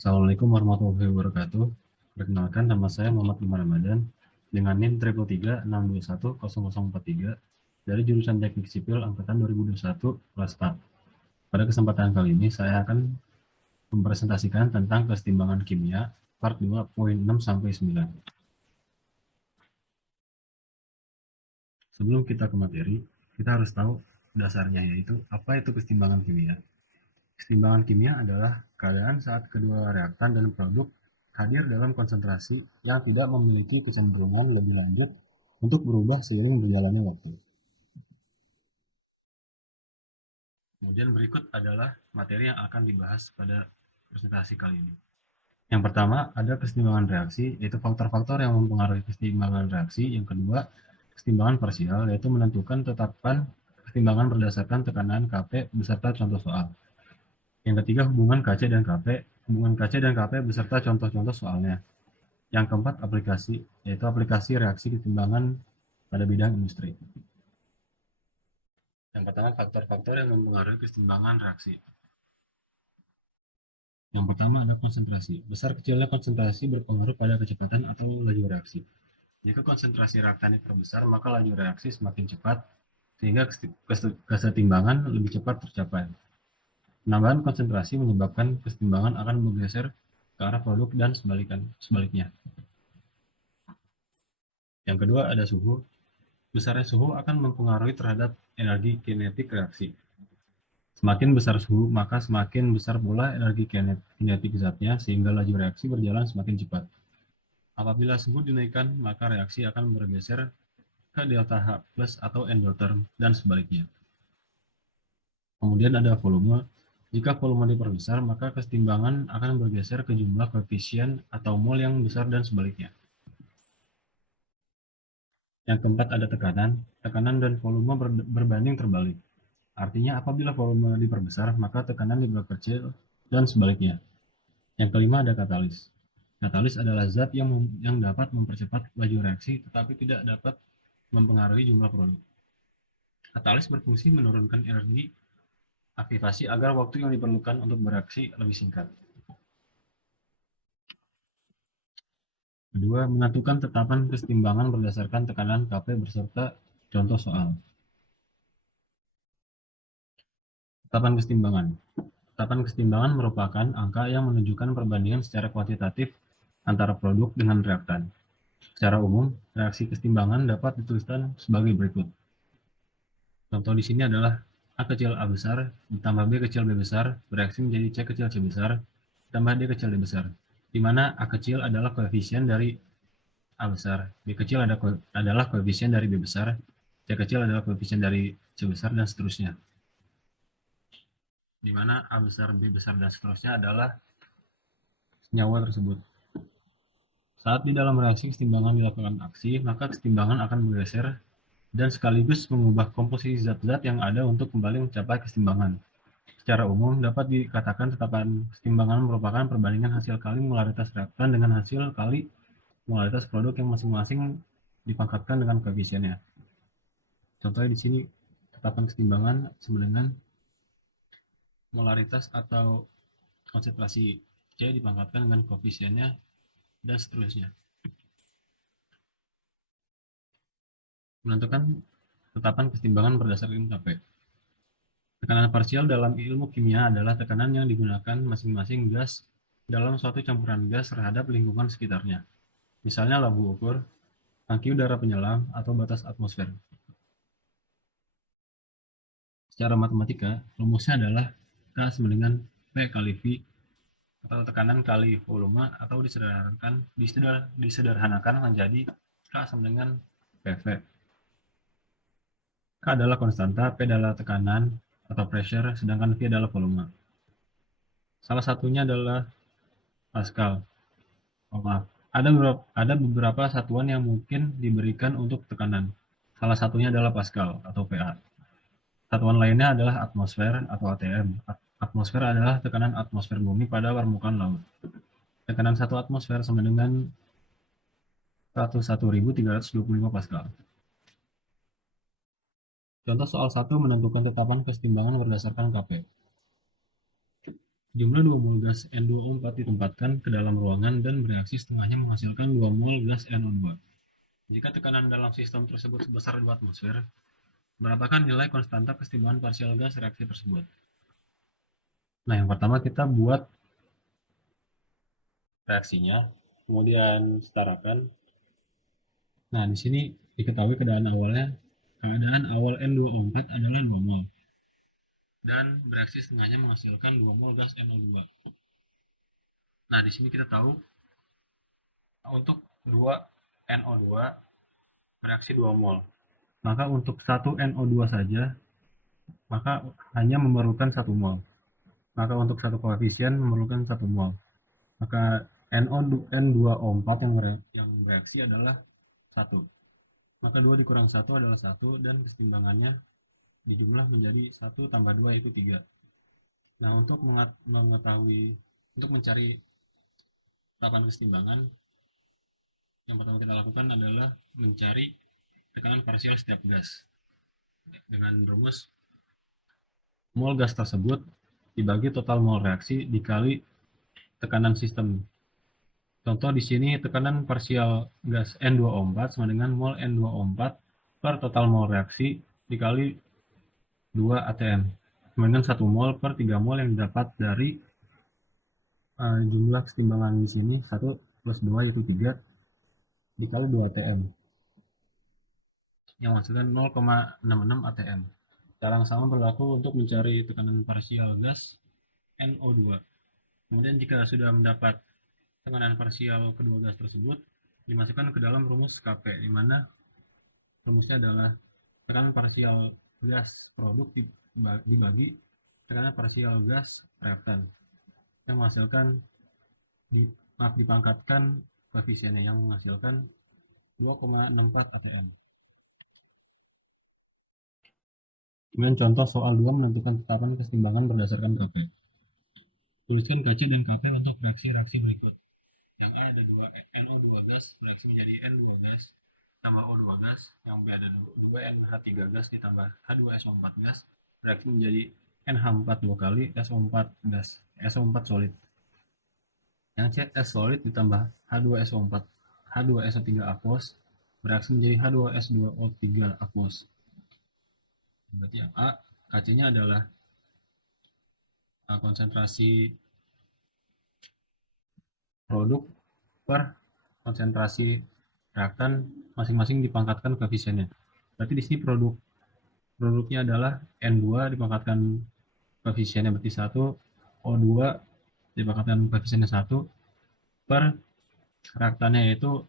Assalamualaikum warahmatullahi wabarakatuh. Perkenalkan, nama saya Muhammad Imam Ramadan dengan NIM 33362100043 dari jurusan Teknik Sipil Angkatan 2021 kelas 4. Pada kesempatan kali ini saya akan mempresentasikan tentang kesetimbangan kimia part 2 poin 6 sampai 9. Sebelum kita ke materi, kita harus tahu dasarnya, yaitu apa itu kesetimbangan kimia. Kesetimbangan kimia adalah keadaan saat kedua reaktan dan produk hadir dalam konsentrasi yang tidak memiliki kecenderungan lebih lanjut untuk berubah seiring berjalannya waktu. Kemudian berikut adalah materi yang akan dibahas pada presentasi kali ini. Yang pertama, ada kesetimbangan reaksi, yaitu faktor-faktor yang mempengaruhi kesetimbangan reaksi. Yang kedua, kesetimbangan parsial, yaitu menentukan tetapan kesetimbangan berdasarkan tekanan Kp beserta contoh soal. Yang ketiga, hubungan Kc dan Kp, hubungan Kc dan Kp beserta contoh-contoh soalnya. Yang keempat, aplikasi, yaitu aplikasi reaksi kesetimbangan pada bidang industri. Yang pertama, faktor-faktor yang mempengaruhi kesetimbangan reaksi. Yang pertama ada konsentrasi. Besar kecilnya konsentrasi berpengaruh pada kecepatan atau laju reaksi. Jika konsentrasi reaktan diperbesar, maka laju reaksi semakin cepat, sehingga kesetimbangan lebih cepat tercapai. Penambahan konsentrasi menyebabkan kesetimbangan akan bergeser ke arah produk dan sebaliknya. Yang kedua ada suhu. Besarnya suhu akan mempengaruhi terhadap energi kinetik reaksi. Semakin besar suhu, maka semakin besar pula energi kinetik zatnya, sehingga laju reaksi berjalan semakin cepat. Apabila suhu dinaikkan, maka reaksi akan bergeser ke delta H plus atau endotherm dan sebaliknya. Kemudian ada volume. Jika volume diperbesar, maka kesetimbangan akan bergeser ke jumlah koefisien atau mol yang besar dan sebaliknya. Yang keempat ada tekanan. Tekanan dan volume berbanding terbalik. Artinya apabila volume diperbesar, maka tekanan diperkecil dan sebaliknya. Yang kelima ada katalis. Katalis adalah zat yang dapat mempercepat laju reaksi tetapi tidak dapat mempengaruhi jumlah produk. Katalis berfungsi menurunkan energi aktivasi agar waktu yang diperlukan untuk bereaksi lebih singkat. Kedua, menentukan tetapan kesetimbangan berdasarkan tekanan Kp beserta contoh soal. Tetapan kesetimbangan. Tetapan kesetimbangan merupakan angka yang menunjukkan perbandingan secara kuantitatif antara produk dengan reaktan. Secara umum, reaksi kesetimbangan dapat dituliskan sebagai berikut. Contoh di sini adalah A kecil A besar ditambah B kecil B besar bereaksi menjadi C kecil C besar ditambah D kecil D besar, di mana A kecil adalah koefisien dari A besar, B kecil adalah koefisien dari B besar, C kecil adalah koefisien dari C besar, dan seterusnya. Di mana A besar, B besar, dan seterusnya adalah senyawa tersebut. Saat di dalam reaksi kesetimbangan dilakukan aksi, maka kesetimbangan akan bergeser dan sekaligus mengubah komposisi zat-zat yang ada untuk kembali mencapai kesetimbangan. Secara umum, dapat dikatakan tetapan kesetimbangan merupakan perbandingan hasil kali molaritas reaktan dengan hasil kali molaritas produk yang masing-masing dipangkatkan dengan koefisiennya. Contohnya di sini, tetapan kesetimbangan sama dengan molaritas atau konsentrasi C dipangkatkan dengan koefisiennya, dan seterusnya. Menentukan tetapan kesetimbangan berdasarkan Kp. Tekanan parsial dalam ilmu kimia adalah tekanan yang digunakan masing-masing gas dalam suatu campuran gas terhadap lingkungan sekitarnya. Misalnya labu ukur, tangki udara penyelam, atau batas atmosfer. Secara matematika, rumusnya adalah K sama dengan P kali V, atau tekanan kali volume, atau disederhanakan menjadi K sama dengan PV. K adalah konstanta, P adalah tekanan atau pressure, sedangkan V adalah volume. Salah satunya adalah Pascal. Oh, maaf. Ada beberapa satuan yang mungkin diberikan untuk tekanan. Salah satunya adalah Pascal atau PA. Satuan lainnya adalah atmosfer atau ATM. Atmosfer adalah tekanan atmosfer bumi pada permukaan laut. Tekanan 1 atmosfer sama dengan 101.325 Pascal. Contoh soal 1 menentukan tetapan kesetimbangan berdasarkan Kp. Jumlah 2 mol gas N2O4 ditempatkan ke dalam ruangan dan bereaksi setengahnya menghasilkan 2 mol gas NO2. Jika tekanan dalam sistem tersebut sebesar 2 atmosfer, berapakah nilai konstanta kesetimbangan parsial gas reaksi tersebut? Nah, yang pertama kita buat reaksinya, kemudian setarakan. Nah, di sini diketahui keadaan awal N2O4 adalah 2 mol dan bereaksi setengahnya menghasilkan 2 mol gas NO2. Nah, di sini kita tahu untuk 2 NO2 bereaksi 2 mol. Maka untuk 1 NO2 saja, maka hanya memerlukan 1 mol. Maka untuk satu koefisien memerlukan 1 mol. Maka N2O4 yang bereaksi adalah 1. Maka 2 dikurang 1 adalah 1 dan kesetimbangannya dijumlah menjadi 1 tambah 2 yaitu 3. Nah, untuk mencari tetapan kesetimbangan, yang pertama kita lakukan adalah mencari tekanan parsial setiap gas dengan rumus mol gas tersebut dibagi total mol reaksi dikali tekanan sistem. Contoh di sini tekanan parsial gas N2O4 sama dengan mol N2O4 per total mol reaksi dikali 2 ATM. Sama dengan 1 mol per 3 mol yang didapat dari jumlah kesetimbangan di sini 1 plus 2 yaitu 3 dikali 2 ATM yang menghasilkan 0,66 ATM. Cara yang sama berlaku untuk mencari tekanan parsial gas NO2. Kemudian jika sudah mendapat tekanan parsial kedua gas tersebut, dimasukkan ke dalam rumus Kp, di mana rumusnya adalah tekanan parsial gas produk dibagi tekanan parsial gas reaktan yang menghasilkan dipangkatkan koefisiennya yang menghasilkan 2,64 ATM. Kemudian contoh soal 2 menentukan tetapan kesetimbangan berdasarkan Kp. Tuliskan Kc dan Kp untuk reaksi-reaksi berikut. Yang A ada 2 NO2 gas bereaksi menjadi N2 gas tambah O2 gas, yang B ada 2 NH3 gas ditambah H2SO4 gas bereaksi menjadi NH4 2 kali SO4 gas, SO4 solid. Yang C S solid ditambah H2SO4 H2SO3 aquos bereaksi menjadi H2S2O3 aquos. Berarti yang A Kc-nya adalah konsentrasi produk per konsentrasi reaktan masing-masing dipangkatkan koefisiennya. Berarti di sini produknya adalah N2 dipangkatkan koefisiennya berarti 1, O2 dipangkatkan koefisiennya 1 per reaktannya yaitu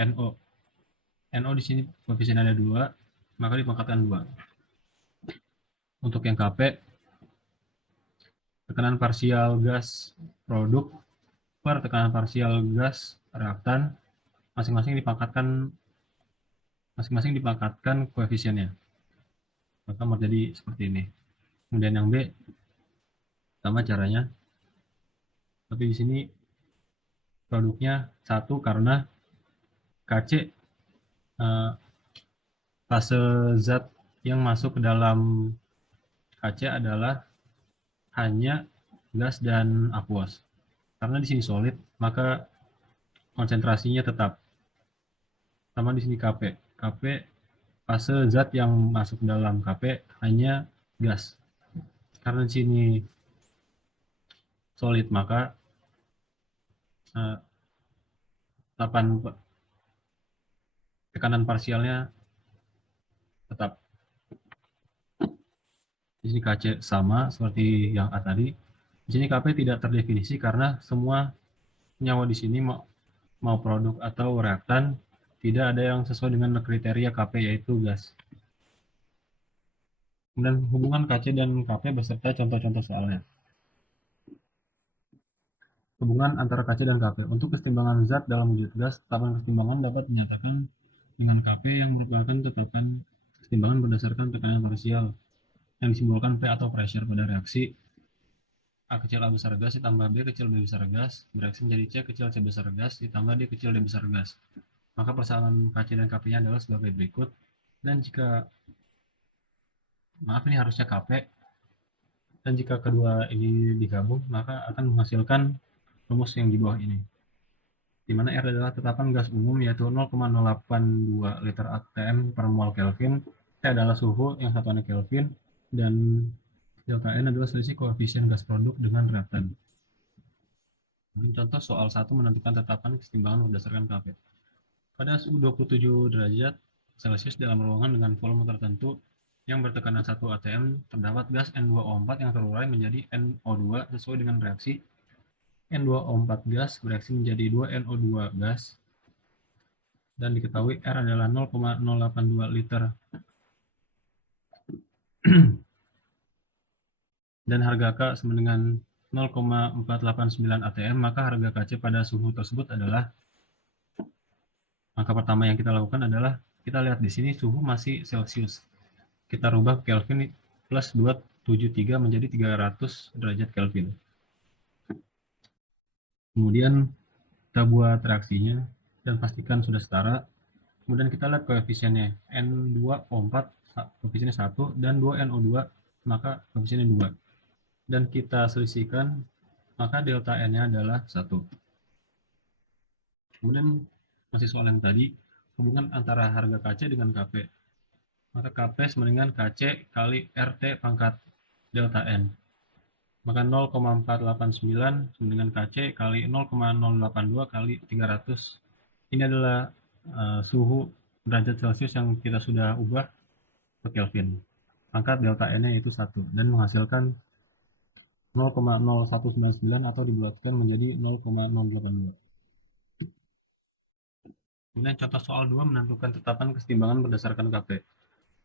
NO. NO di sini koefisien ada 2, maka dipangkatkan 2. Untuk yang Kp, tekanan parsial gas produk per tekanan parsial gas reaktan masing-masing dipangkatkan koefisiennya. Maka menjadi seperti ini. Kemudian yang B sama caranya. Tapi di sini produknya 1 karena Kc fase zat yang masuk ke dalam Kc adalah hanya gas dan aquos. Karena di sini solid, maka konsentrasinya tetap. Sama di sini Kp. Kp fase zat yang masuk ke dalam Kp hanya gas. Karena di sini solid, maka tekanan parsialnya tetap. Di sini Kc sama seperti yang A tadi. Di sini Kp tidak terdefinisi karena semua senyawa di sini mau produk atau reaktan tidak ada yang sesuai dengan kriteria Kp yaitu gas. Kemudian hubungan Kc dan Kp beserta contoh-contoh soalnya. Hubungan antara Kc dan Kp. Untuk kesetimbangan zat dalam wujud gas, tetapan kesetimbangan dapat dinyatakan dengan Kp yang merupakan tetapan kesetimbangan berdasarkan tekanan parsial yang disimbolkan P atau pressure pada reaksi A kecil A besar gas ditambah B kecil B besar gas bereaksi menjadi C kecil C besar gas ditambah D kecil D besar gas. Maka persamaan Kc dan Kp-nya adalah sebagai berikut. Dan jika, maaf ini harusnya Kp, Dan jika kedua ini digabung, maka akan menghasilkan rumus yang di bawah ini, di mana R adalah tetapan gas umum yaitu 0,082 liter atm per mol Kelvin, T adalah suhu yang satuannya Kelvin, dan delta N adalah selisih koefisien gas produk dengan reaktan. Contoh soal 1 menentukan tetapan kesetimbangan berdasarkan Kp. Pada suhu 27 derajat Celcius dalam ruangan dengan volume tertentu yang bertekanan 1 atm, terdapat gas N2O4 yang terurai menjadi NO2 sesuai dengan reaksi. N2O4 gas bereaksi menjadi 2NO2 gas dan diketahui R adalah 0,082 liter dan harga K sama dengan 0,489 atm, maka harga Kc pada suhu tersebut adalah, langkah pertama yang kita lakukan adalah kita lihat di sini suhu masih Celcius. Kita rubah Kelvin plus 273 menjadi 300 derajat Kelvin. Kemudian kita buat reaksinya dan pastikan sudah setara. Kemudian kita lihat koefisiennya, N2O4 koefisiennya 1 dan 2NO2 maka koefisiennya 2. Dan kita selisihkan, maka delta N-nya adalah 1. Kemudian masih soal yang tadi, hubungan antara harga Kc dengan Kp. Maka Kp sama dengan Kc kali RT pangkat delta N. Maka 0,489 sama dengan Kc kali 0,082 kali 300. Ini adalah suhu derajat Celcius yang kita sudah ubah ke Kelvin. Pangkat delta N-nya yaitu 1 dan menghasilkan 0,0199 atau dibulatkan menjadi 0,082. Kemudian contoh soal 2 menentukan tetapan kesetimbangan berdasarkan Kp.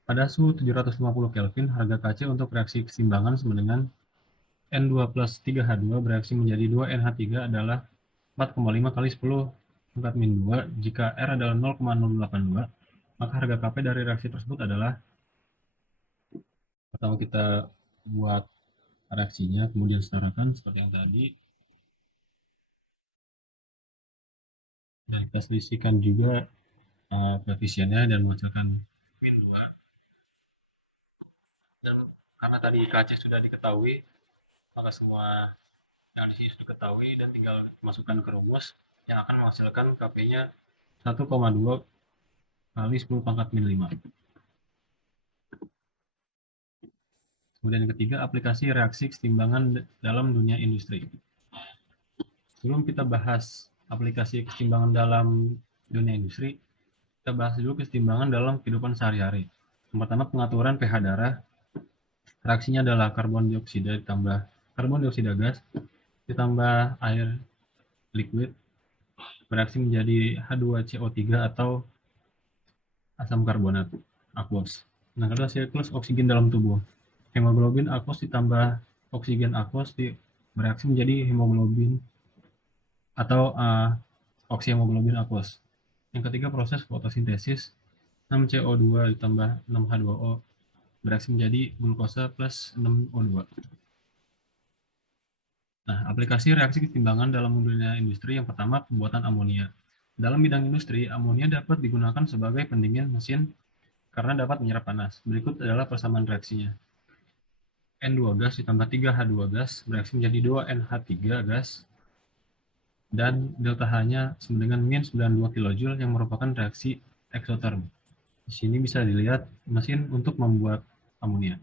Pada suhu 750 Kelvin, harga Kc untuk reaksi keseimbangan sama dengan N2 plus 3H2 bereaksi menjadi 2NH3 adalah 4,5 kali 10 pangkat min 2. Jika R adalah 0,082, maka harga Kp dari reaksi tersebut adalah, pertama kita buat reaksinya, kemudian setarakan seperti yang tadi. Dan kita selisihkan juga koefisiennya dan menghasilkan min 2. Dan karena tadi Kc sudah diketahui, maka semua yang di sini sudah diketahui dan tinggal masukkan ke rumus yang akan menghasilkan Kp-nya 1,2 kali 10 pangkat min 5. Kemudian yang ketiga, aplikasi reaksi kesetimbangan dalam dunia industri. Sebelum kita bahas aplikasi kesetimbangan dalam dunia industri, kita bahas dulu kesetimbangan dalam kehidupan sehari-hari. Yang pertama, pengaturan pH darah. Reaksinya adalah karbon dioksida ditambah karbon dioksida gas ditambah air liquid bereaksi menjadi H2CO3 atau asam karbonat aquos. Nah, kedua, siklus oksigen dalam tubuh. Hemoglobin aquos ditambah oksigen aquos bereaksi menjadi hemoglobin atau oksihemoglobin aquos. Yang ketiga, proses fotosintesis. 6CO2 ditambah 6H2O bereaksi menjadi glukosa plus 6O2. Nah, aplikasi reaksi keseimbangan dalam dunia industri yang pertama, pembuatan amonia. Dalam bidang industri, amonia dapat digunakan sebagai pendingin mesin karena dapat menyerap panas. Berikut adalah persamaan reaksinya. N2 gas ditambah 3H2 gas bereaksi menjadi 2NH3 gas dan delta H-nya sama dengan min 92 kJ yang merupakan reaksi eksoterm. Di sini bisa dilihat mesin untuk membuat amonia.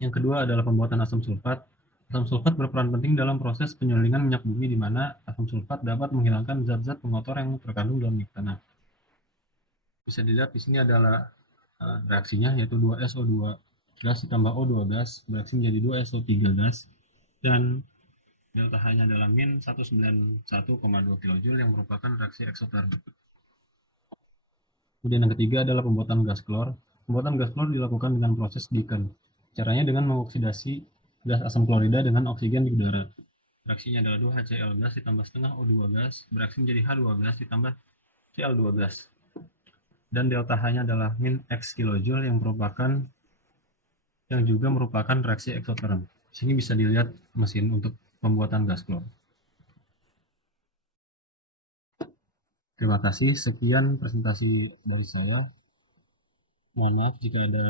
Yang kedua adalah pembuatan asam sulfat. Asam sulfat berperan penting dalam proses penyulingan minyak bumi di mana asam sulfat dapat menghilangkan zat-zat pengotor yang terkandung dalam minyak tanah. Bisa dilihat di sini adalah reaksinya, yaitu 2SO2 gas ditambah O2 gas bereaksi menjadi 2SO3 gas dan delta H-nya adalah min 191,2 kJ yang merupakan reaksi eksoterm. Kemudian yang ketiga adalah pembuatan gas klor. Pembuatan gas klor dilakukan dengan proses Dicken. Caranya dengan mengoksidasi gas asam klorida dengan oksigen di udara. Reaksinya adalah 2HCl gas ditambah setengah O2 gas bereaksi menjadi H2 gas ditambah Cl2 gas. Dan delta H-nya adalah min X kilojoule yang juga merupakan reaksi eksoterm. Di sini bisa dilihat mesin untuk pembuatan gas klor. Terima kasih, sekian presentasi dari saya. Mohon maaf jika ada